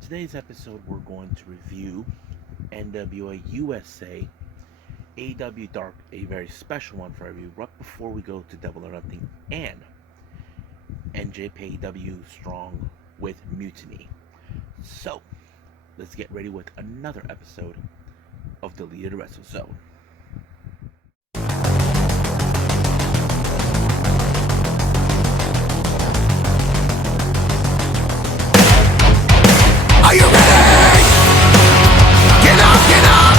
Today's episode, we're going to review NWA USA, AEW Dark, a very special one for review, right before we go to Double or Nothing, and NJPW Strong with Mutiny. So, let's get ready with another episode of Deleted Wrestle Zone. Are you ready? Get up, get up!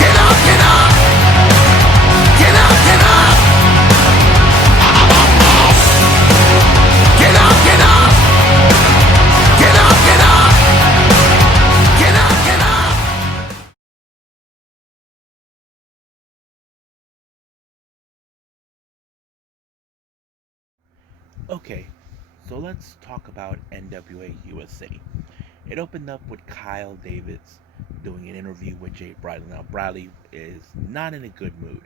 Get up, get up! Get up, get up! Get up, get up! Get up, get up! Get up, get up! Okay, so let's talk about NWA USA. It opened up with Kyle Davis doing an interview with Jay Bradley. Now, Bradley is not in a good mood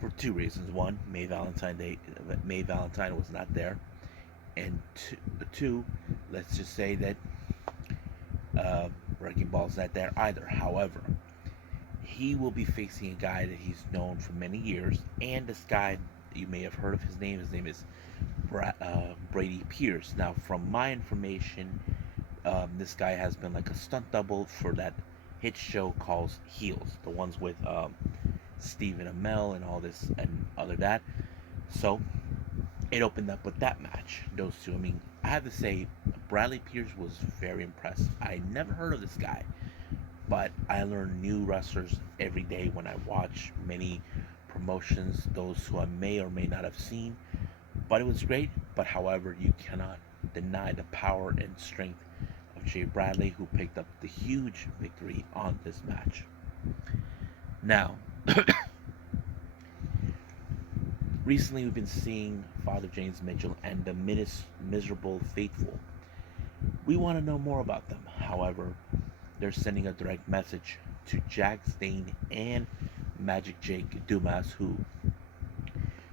for two reasons. One, May Valentine was not there, and two, let's just say that Wrecking Ball's not there either. However, he will be facing a guy that he's known for many years, and this guy, you may have heard of his name. His name is Brady Pierce. Now, from my information, this guy has been like a stunt double for that hit show called Heels, the ones with Stephen Amell and all this and other that. So it opened up with that match. Those two. I mean, I have to say, Bradley Pierce was very impressive. I never heard of this guy, but I learn new wrestlers every day when I watch many promotions, those who I may or may not have seen. But it was great. But however, you cannot deny the power and strength of Jay Bradley, who picked up the huge victory on this match. Now, recently we've been seeing Father James Mitchell and the Miserable Faithful. We want to know more about them. However, they're sending a direct message to Jax Dane and Magic Jake Dumas, who,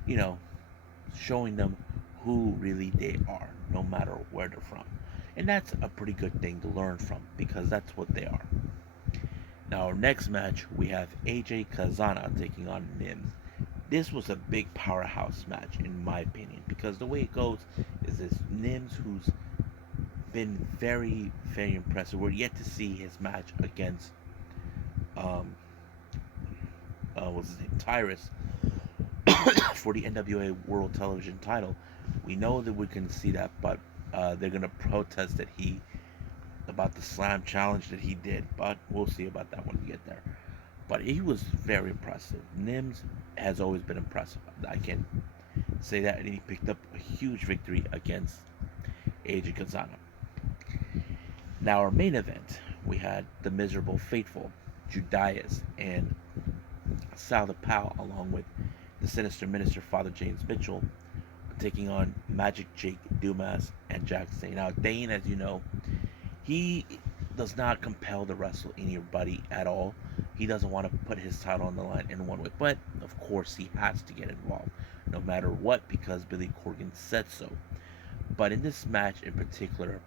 you know, showing them who really they are, no matter where they're from. And that's a pretty good thing to learn from, because that's what they are. Now, our next match, we have AJ Kazana taking on Nims. This was a big powerhouse match, in my opinion, because the way it goes is this Nims, who's been very, very impressive. We're yet to see his match against, what's his name, Tyrus, for the NWA World Television title. We know that we can see that, but they're gonna protest that he about the slam challenge that he did. But we'll see about that when we get there. But he was very impressive. Nims has always been impressive. I can say that, and he picked up a huge victory against AJ Kazana. Now, our main event, we had the Miserable Faithful, Judias and Sal the Pal, along with the Sinister Minister, Father James Mitchell, taking on Magic Jake Dumas and Jax Dane. Now, Dane, as you know, he does not compel to wrestle anybody at all. He doesn't want to put his title on the line in one way, but of course he has to get involved, no matter what, because Billy Corgan said so. But in this match in particular,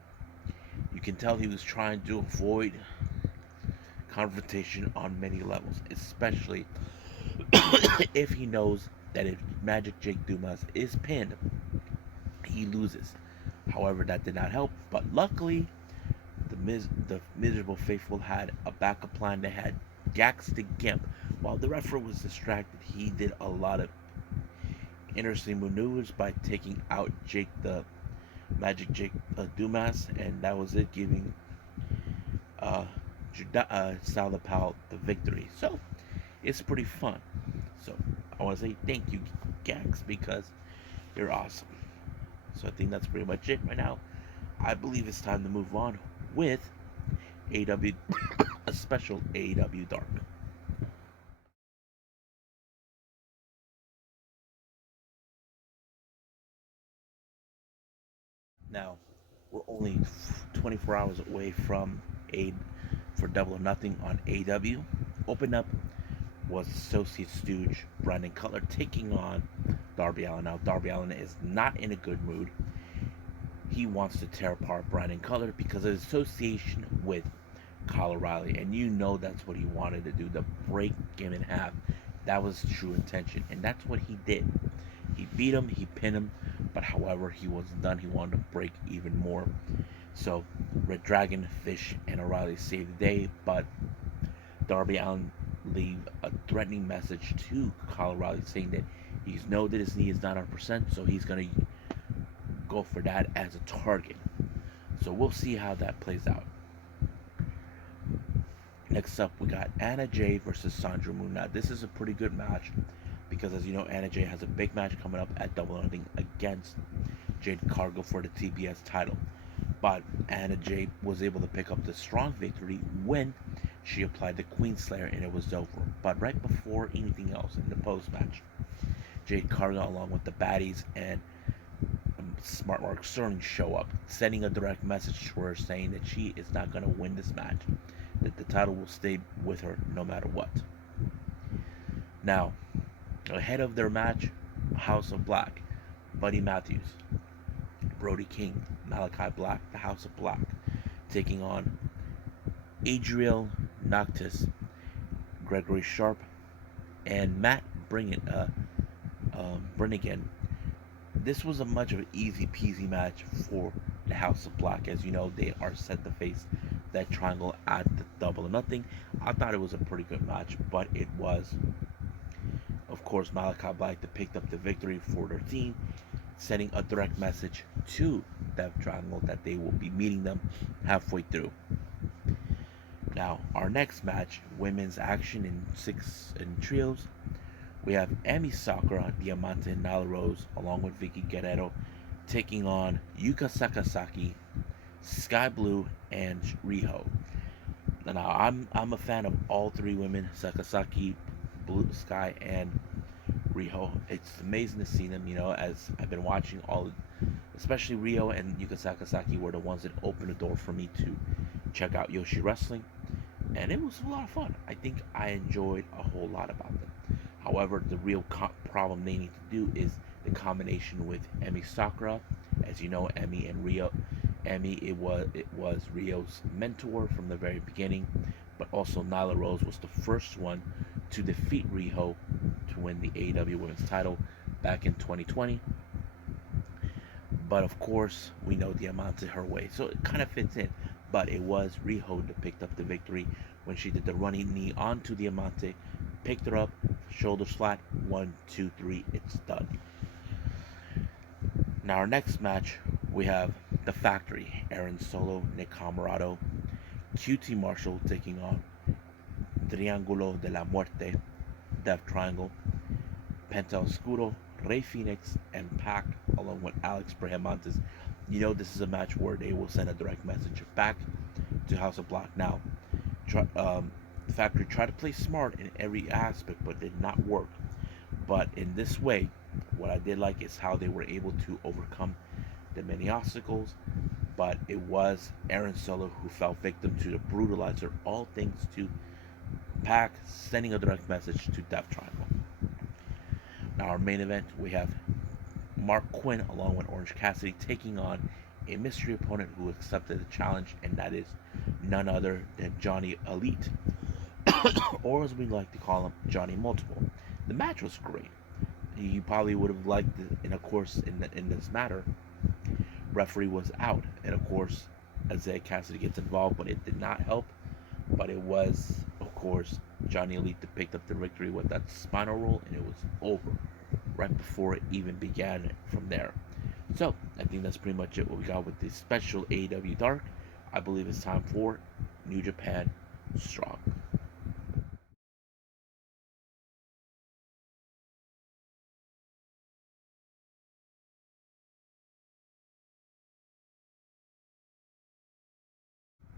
you can tell he was trying to avoid confrontation on many levels, especially if he knows that if Magic Jake Dumas is pinned, he loses. However, that did not help. But luckily, the Miserable Faithful had a backup plan. They had Jax Dane. While the referee was distracted, he did a lot of interesting maneuvers by taking out the Magic Jake Dumas, and that was it, giving uh, Sal the Pal the victory. So it's pretty fun. So I want to say thank you, Gags, because you're awesome. So I think that's pretty much it right now. I believe it's time to move on with AW, a special AEW Dark. Now, we're only 24 hours away from a for Double or Nothing on AW. Open up was Associate Stooge Brandon Cutler taking on Darby Allin. Now, Darby Allin is not in a good mood. he wants to tear apart Brandon Cutler because of his association with Kyle O'Reilly, and you know that's what he wanted to do, to break him in half. That was true intention, and that's what he did. He beat him, he pinned him, but however, he wasn't done. He wanted to break even more. So, Red Dragon, Fish, and O'Reilly saved the day, but Darby Allin leave a threatening message to Kyle O'Reilly saying that he's know that his knee is not 100%, so he's going to go for that as a target. So we'll see how that plays out. Next up, we got Anna Jay versus Sandra Moon. Now, this is a pretty good match because, as you know, Anna Jay has a big match coming up at Double or Nothing against Jade Cargill for the TBS title. But Anna Jay was able to pick up the strong victory when she applied the Queen Slayer and it was over. But right before anything else, in the post-match, Jade Cargill, along with the baddies and Smart Mark Sterling, show up, sending a direct message to her saying that she is not going to win this match, that the title will stay with her no matter what. Now, ahead of their match, House of Black, Buddy Matthews, Brody King, Malachi Black, the House of Black, taking on Adriel Noctis, Gregory Sharp, and Matt Brannigan. This was a much of an easy peasy match for the House of Black. As you know, they are set to face that triangle at the Double or Nothing. I thought it was a pretty good match, but it was, of course, Malachi Black that picked up the victory for their team, sending a direct message to that triangle that they will be meeting them halfway through. Now, our next match, women's action in trios. We have Emi Sakura, Diamante, and Nyla Rose, along with Vicky Guerrero, taking on Yuka Sakazaki, Sky Blue, and Riho. Now, I'm a fan of all three women, Sakazaki, Blue Sky, and Riho. It's amazing to see them, as I've been watching especially Riho and Yuka Sakazaki were the ones that opened the door for me to check out Yoshi Wrestling, and it was a lot of fun. I think I enjoyed a whole lot about them. However, the real problem they need to do is the combination with Emi Sakura. As you know, Emi, it was Rio's mentor from the very beginning, but also Nyla Rose was the first one to defeat Riho to win the AEW Women's title back in 2020. But of course, we know Diamante her way, so it kind of fits in. But it was Riho that picked up the victory when she did the running knee onto Diamante, picked her up, shoulders flat, 1, 2, 3, it's done. Now our next match, we have The Factory, Aaron Solo, Nick Comoroto, QT Marshall taking on Triángulo de la Muerte, Death Triangle, Penta Oscuro, Rey Fenix, and Pac, along with Alex Brahamontes. This is a match where they will send a direct message back to House of Black. Now, Factory tried to play smart in every aspect, but did not work. But in this way, what I did like is how they were able to overcome the many obstacles. But it was Aaron Solo who fell victim to the brutalizer, all thanks to Pac sending a direct message to Death Triangle. Now our main event, we have Mark Quinn along with Orange Cassidy taking on a mystery opponent who accepted the challenge, and that is none other than Johnny Elite, or as we like to call him, Johnny Multiple. The match was great. You probably would have liked it, and of course, in this matter, referee was out, and of course, Isaiah Cassidy gets involved, but it did not help. But it was, of course, Johnny Elite that picked up the victory with that spinal roll, and it was over right before it even began from there. So, I think that's pretty much it what we got with this special AEW Dark. I believe it's time for New Japan Strong.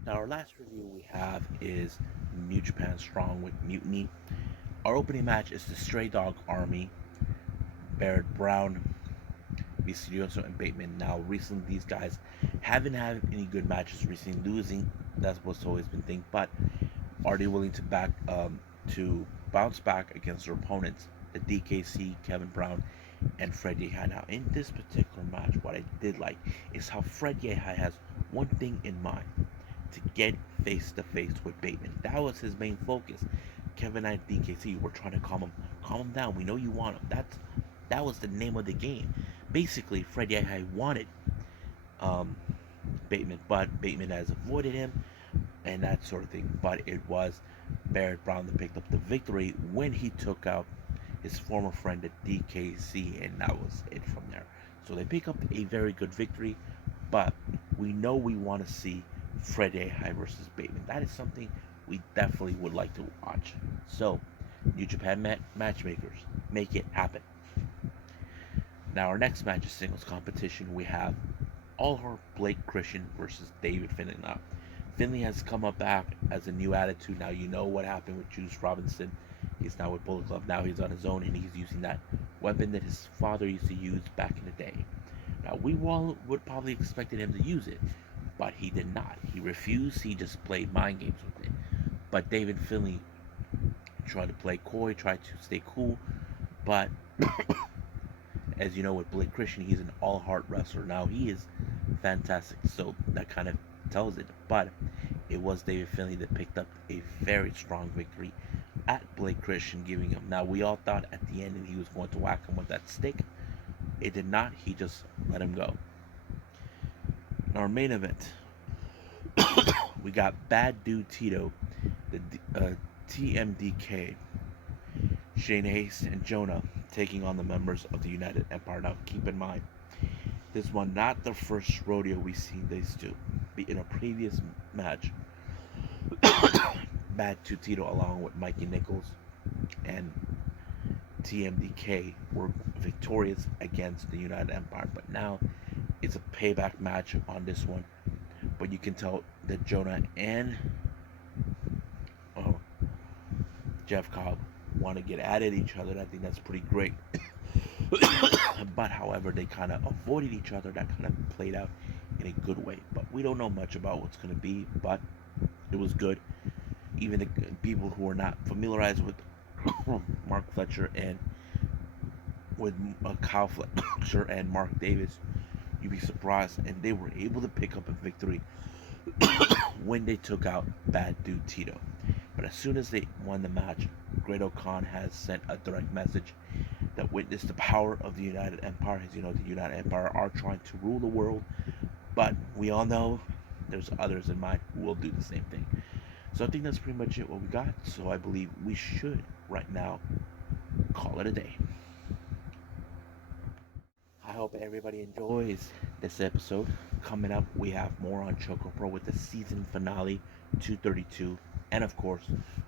Now, our last review we have is New Japan Strong with Mutiny. Our opening match is the Stray Dog Army, Barrett Brown, Misterioso, and Bateman. Now, recently, these guys haven't had any good matches recently, losing. That's what's always been thinking. But are they willing to bounce back against their opponents, the DKC, Kevin Brown, and Fred Yehi. Now, in this particular match, what I did like is how Fred Yehi has one thing in mind: to get face to face with Bateman. That was his main focus. Kevin and DKC were trying to calm him down. We know you want him. That was the name of the game. Basically, Fred Yehi wanted um, Bateman, but Bateman has avoided him and that sort of thing. But it was Barrett Brown that picked up the victory when he took out his former friend at DKC, and that was it from there. So they pick up a very good victory, but we know we want to see Fred Yehi versus Bateman. That is something we definitely would like to watch. So, New Japan matchmakers, make it happen. Now, our next match is singles competition. We have All-Heart Blake Christian versus David Finlay. Now, Finlay has come up back as a new attitude. Now, you know what happened with Juice Robinson. He's now with Bullet Club. Now he's on his own, and he's using that weapon that his father used to use back in the day. Now, we all would probably expected him to use it, but he did not. He refused. He just played mind games with it. But David Finlay tried to play coy, tried to stay cool, but as you know, with Blake Christian, he's an all-heart wrestler. Now, he is fantastic, so that kind of tells it. But it was David Finlay that picked up a very strong victory at Blake Christian, giving him. Now, we all thought at the end that he was going to whack him with that stick. It did not. He just let him go. In our main event, we got Bad Dude Tito, the TMDK, Shane Haste, and Jonah taking on the members of the United Empire. Now, keep in mind, this one not the first rodeo we've seen these two. In a previous match, Bad Dude Tito, along with Mikey Nichols and TMDK, were victorious against the United Empire. But now it's a payback match on this one. But you can tell that Jonah and Jeff Cobb want to get at each other, and I think that's pretty great. But however, they kind of avoided each other. That kind of played out in a good way. But we don't know much about what's going to be, but it was good. Even the people who are not familiarized with Mark Fletcher and with Kyle Fletcher and Mark Davis, you'd be surprised. And they were able to pick up a victory when they took out Bad Dude Tito. But as soon as they won the match, Great O'Khan has sent a direct message that witnessed the power of the United Empire. As you know, the United Empire are trying to rule the world, but we all know there's others in mind who will do the same thing. So I think that's pretty much it what we got. So I believe we should right now call it a day. I hope everybody enjoys this episode. Coming up, we have more on Choco Pro with the season finale 232. And of course,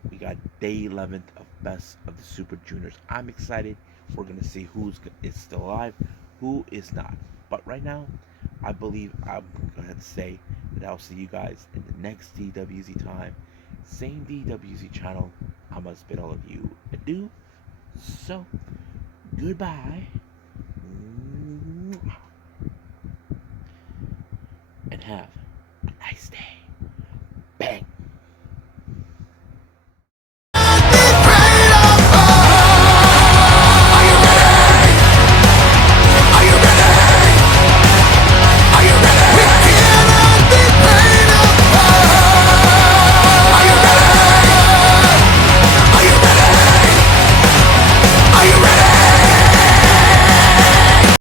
we got day 11th of Best of the Super Juniors. I'm excited. We're going to see who is still alive, who is not. But right now, I believe I'm going to say that I'll see you guys in the next DWZ time. Same DWZ channel. I'm going to bid all of you adieu. So, goodbye. And have a nice day. Bang.